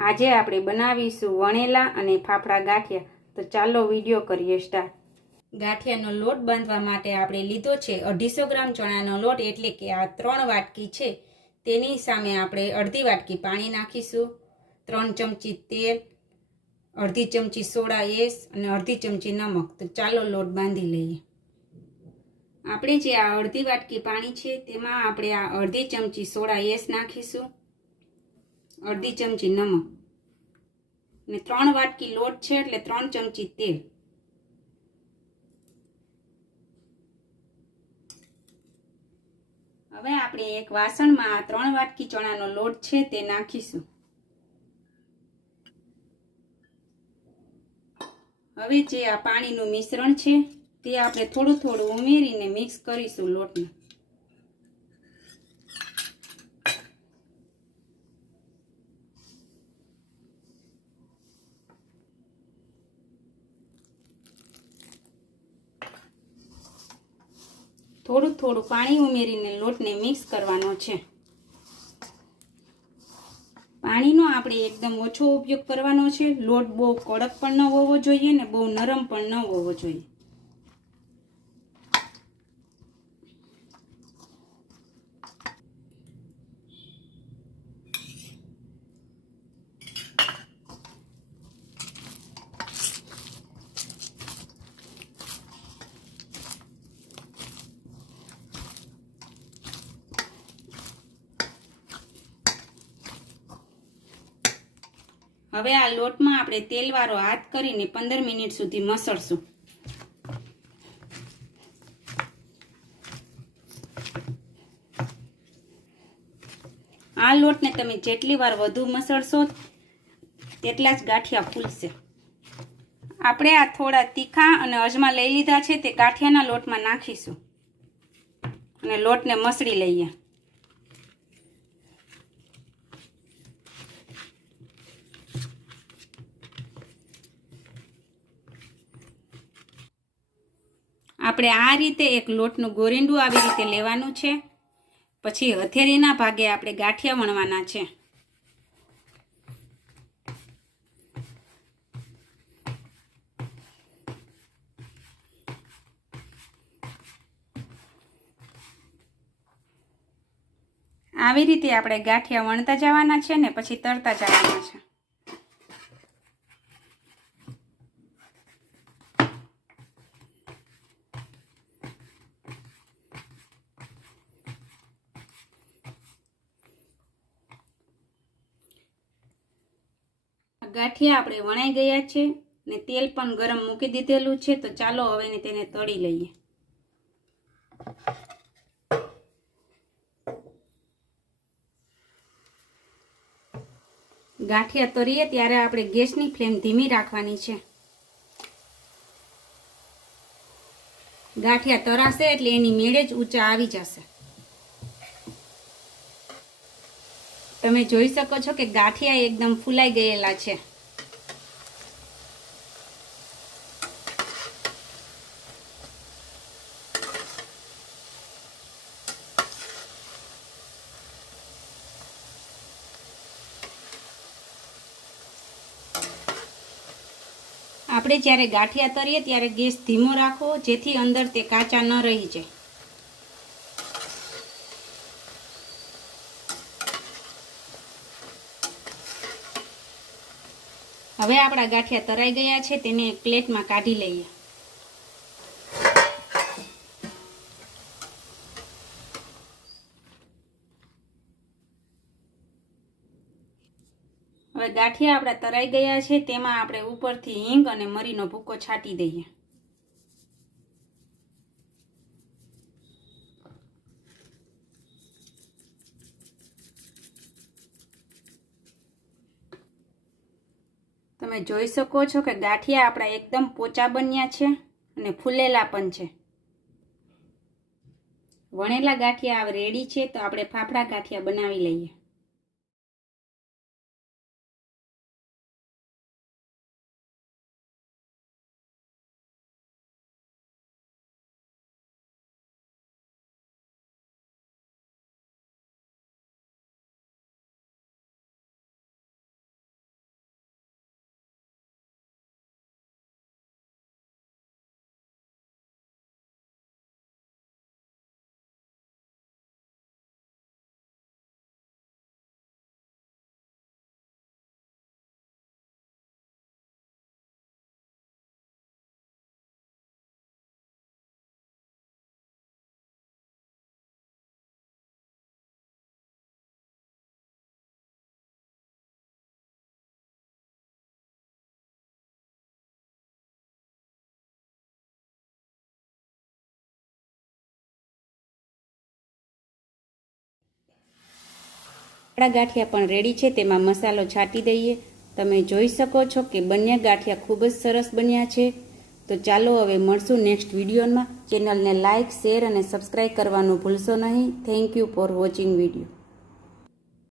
આજે આપણે બનાવીશું વણેલા અને ફાફડા ગાંઠિયા। તો ચાલો વિડીયો કરીએ સ્ટાર્ટ। ગાંઠિયાનો લોટ બાંધવા માટે આપણે લીધો છે 250 ગ્રામ ચણાનો લોટ, એટલે કે આ 3 વાટકી છે। તેની સામે આપણે અડધી વાટકી પાણી નાખીશું, 3 ચમચી તેલ, અડધી ચમચી સોડા એસ અને અડધી ચમચી નમક। તો ચાલો લોટ બાંધી લઈએ। આપણે જે આ અડધી વાટકી પાણી છે તેમાં આપણે આ અડધી ચમચી સોડા એસ નાખીશું, અડધી ચમચી નમક ને 3 વાટકી લોટ છે એટલે 3 ચમચી તેલ। હવે આપણે એક વાસણમાં આ 3 વાટકી ચણાનો લોટ છે તે નાખીશું। હવે જે આ પાણીનું મિશ્રણ છે તે આપણે થોડું થોડું ઉમેરીને મિક્સ કરીશું લોટને। થોડું થોડું પાણી ઉમેરીને લોટને મિક્સ કરવાનો છે। પાણીનો આપણે એકદમ ઓછો ઉપયોગ કરવાનો છે। લોટ બહુ કડક પણ ન હોવો જોઈએ ને બહુ નરમ પણ ન હોવો જોઈએ। હવે આ લોટમાં આપણે તેલવાળો હાથ કરીને 15 મિનિટ સુધી મસળશું। આ લોટને તમે જેટલી વાર વધુ મસળશો તેટલા જ ગાંઠિયા ફૂલશે। આપણે આ થોડા તીખા અને અજમા લઈ લીધા છે તે ગાંઠિયાના લોટમાં નાખીશું અને લોટને મસળી લઈએ। આપણે આ રીતે એક લોટનું ગોરીંડું આવી રીતે લેવાનું છે, પછી હથેળીના ભાગે આપણે ગાંઠિયા વણવાના છે। આવી રીતે આપણે ગાંઠિયા વણતા જવાના છે ને પછી તળતા જવાના છે। ગાંઠિયા આપણે વણાઈ ગયા છે ને તેલ પણ ગરમ મૂકી દીધેલું છે। તો ચાલો હવે તેને તળી લઈએ। ગાંઠિયા તળીએ ત્યારે આપણે ગેસની ફ્લેમ ધીમી રાખવાની છે। ગાંઠિયા તરાશે એટલે એની મેળે જ ઊંચા આવી જશે। તમે જોઈ શકો છો કે ગાંઠિયા એકદમ ફૂલાઈ ગયેલા છે। આપણે જ્યારે ગાંઠિયા તળીએ ત્યારે ગેસ ધીમો રાખવો, જેથી અંદર તે કાચા ન રહી જાય। હવે આપણા ગાંઠિયા તરાઈ ગયા છે, તેને એક પ્લેટમાં કાઢી લઈએ। હવે ગાંઠિયા આપણા તરાઈ ગયા છે, તેમાં આપણે ઉપરથી હિંગ અને મરીનો ભૂકો છાંટી દઈએ। તમે જોઈ શકો છો કે ગાંઠિયા આપણા એકદમ પોચા બન્યા છે અને ફૂલેલા પણ છે। વણેલા ગાંઠિયા હવે રેડી છે, તો આપણે ફાફડા ગાંઠિયા બનાવી લઈએ। આપણા ગાંઠિયા પણ રેડી છે, તેમાં મસાલો છાંટી દઈએ. તમે જોઈ શકો છો કે બંને ગાંઠિયા ખૂબ જ સરસ બન્યા છે. તો ચાલો હવે મળશું નેક્સ્ટ વિડીયોમાં. ચેનલને લાઇક, શેર અને સબસ્ક્રાઈબ કરવાનું ભૂલશો નહીં. Thank you for watching video.